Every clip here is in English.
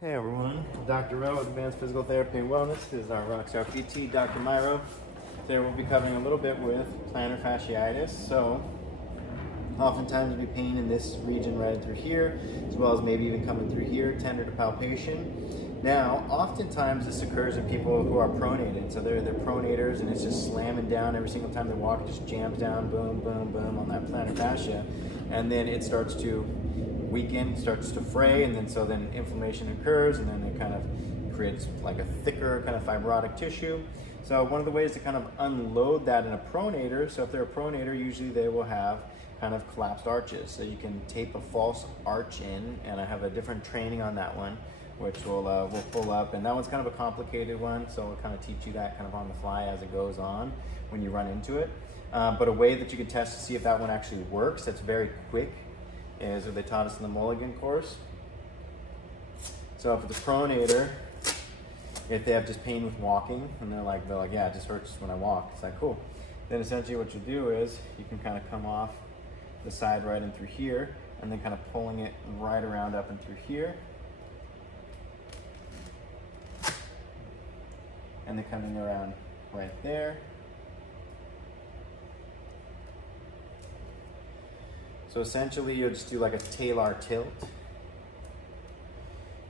Hey everyone, Dr. Rowe with Advanced Physical Therapy and Wellness. This is our Rockstar PT, Dr. Myro. Today we'll be covering a little bit with plantar fasciitis. So, oftentimes there'll be pain in this region right through here, as well as maybe even coming through here, tender to palpation. Now, oftentimes this occurs in people who are pronated. So they're pronators and it's just slamming down every single time they walk. It just jams down, boom, boom, boom on that plantar fascia. And then it starts to weaken, starts to fray, and then inflammation occurs, and then it kind of creates like a thicker kind of fibrotic tissue. So one of the ways to kind of unload that in a pronator, so if they're a pronator, usually they will have kind of collapsed arches. So you can tape a false arch in, and I have a different training on that one, which we'll pull up, and that one's kind of a complicated one, so we'll kind of teach you that kind of on the fly as it goes on when you run into it. But a way that you can test to see if that one actually works, that's very quick, is what they taught us in the Mulligan course. So if it's a pronator, if they have just pain with walking, and they're like, yeah, it just hurts when I walk, it's like, cool. Then essentially what you do is you can kind of come off the side right in through here, and then kind of pulling it right around up and through here, and then coming around right there. So essentially you'll just do like a talar tilt,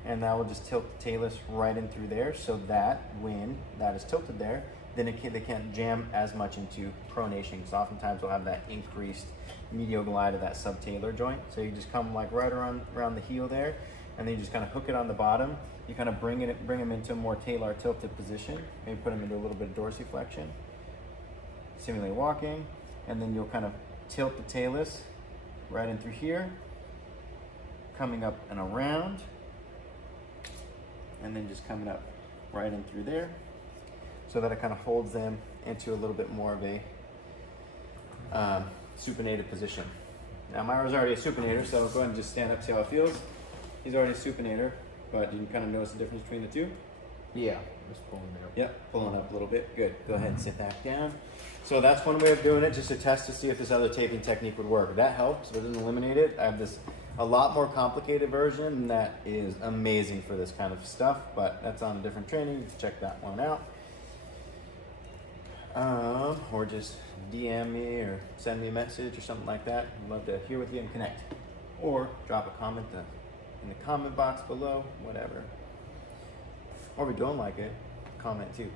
and that will just tilt the talus right in through there, so that when that is tilted there, then they can't jam as much into pronation. So oftentimes we'll have that increased medial glide of that subtalar joint. So you just come like right around the heel there, and then you just kind of hook it on the bottom. You kind of bring them into a more talar tilted position. Maybe put them into a little bit of dorsiflexion. Simulate walking, and then you'll kind of tilt the talus right in through here, coming up and around, and then just coming up right in through there, so that it kind of holds them into a little bit more of a supinated position. Now Myra's already a supinator, so go ahead and just stand up, see how it feels. He's already a supinator, but you can kind of notice the difference between the two. Yeah, just pulling it up. Yep, pulling up a little bit. Good. Go ahead and sit back down. So that's one way of doing it, just to test to see if this other taping technique would work. If that helps, but doesn't eliminate it, I have this a lot more complicated version that is amazing for this kind of stuff, but that's on a different training. You can check that one out. Or just DM me or send me a message or something like that. I'd love to hear with you and connect. Or drop a comment in the comment box below, whatever. Or if you don't like it, comment too.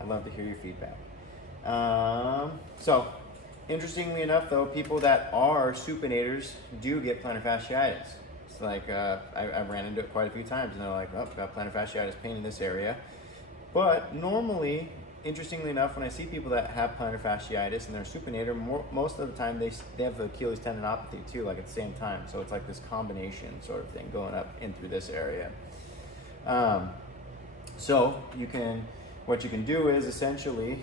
I'd love to hear your feedback. So, interestingly enough though, people that are supinators do get plantar fasciitis. It's like, I've ran into it quite a few times, and they're like, oh, I've got plantar fasciitis pain in this area. But normally, interestingly enough, when I see people that have plantar fasciitis and they're supinator, most of the time they have the Achilles tendinopathy too, like at the same time. So it's like this combination sort of thing going up in through this area. So what you can do is essentially,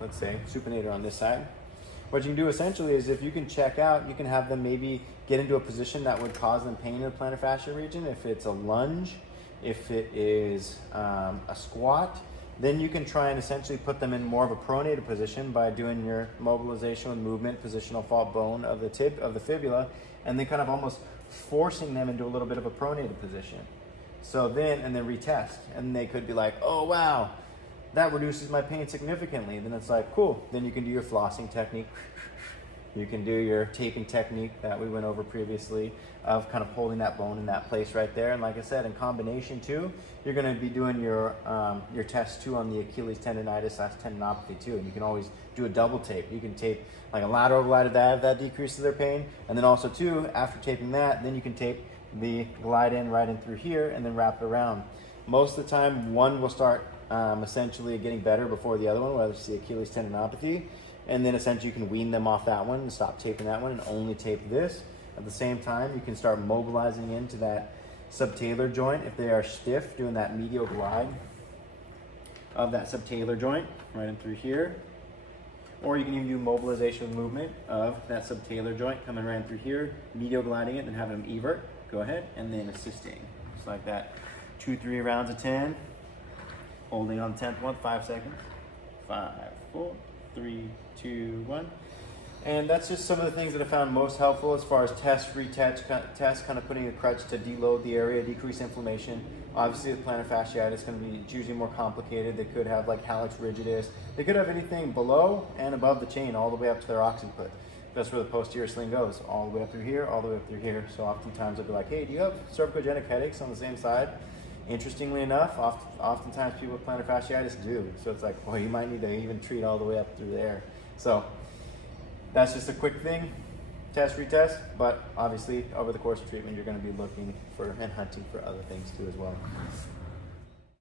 let's say supinator on this side. What you can do essentially is, if you can check out, you can have them maybe get into a position that would cause them pain in the plantar fascia region. If it's a lunge, if it is a squat, then you can try and essentially put them in more of a pronated position by doing your mobilization and movement, positional fault bone of the tib of the fibula, and then kind of almost forcing them into a little bit of a pronated position. So then retest, and they could be like, oh wow, that reduces my pain significantly. And then it's like, cool, then you can do your flossing technique. You can do your taping technique that we went over previously of kind of holding that bone in that place right there. And like I said, in combination too, you're gonna be doing your test too on the Achilles tendonitis / tendinopathy too. And you can always do a double tape. You can tape like a lateral glide of that decreases their pain. And then also too, after taping that, then you can tape the glide in right in through here and then wrap it around. Most of the time, one will start essentially getting better before the other one, whether it's the Achilles tendinopathy, and then essentially you can wean them off that one and stop taping that one and only tape this. At the same time, you can start mobilizing into that subtalar joint if they are stiff, doing that medial glide of that subtalar joint right in through here. Or you can even do mobilization movement of that subtalar joint coming right in through here, medial gliding it and having them evert. Go ahead, and then assisting. Just like that. 2-3 rounds of 10. Holding on the 10th one, 5 seconds. 5, 4, 3, 2, 1. And that's just some of the things that I found most helpful as far as test, retest, test, kind of putting a crutch to deload the area, decrease inflammation. Obviously, with plantar fasciitis, it's going to be it's usually more complicated. They could have like hallux rigidus. They could have anything below and above the chain, all the way up to their occiput. That's where the posterior sling goes, all the way up through here, all the way up through here. So oftentimes I'll be like, hey, do you have cervicogenic headaches on the same side? Interestingly enough, oftentimes people with plantar fasciitis do. So it's like, well, you might need to even treat all the way up through there. So that's just a quick thing, test, retest, but obviously over the course of treatment, you're going to be looking for and hunting for other things too as well.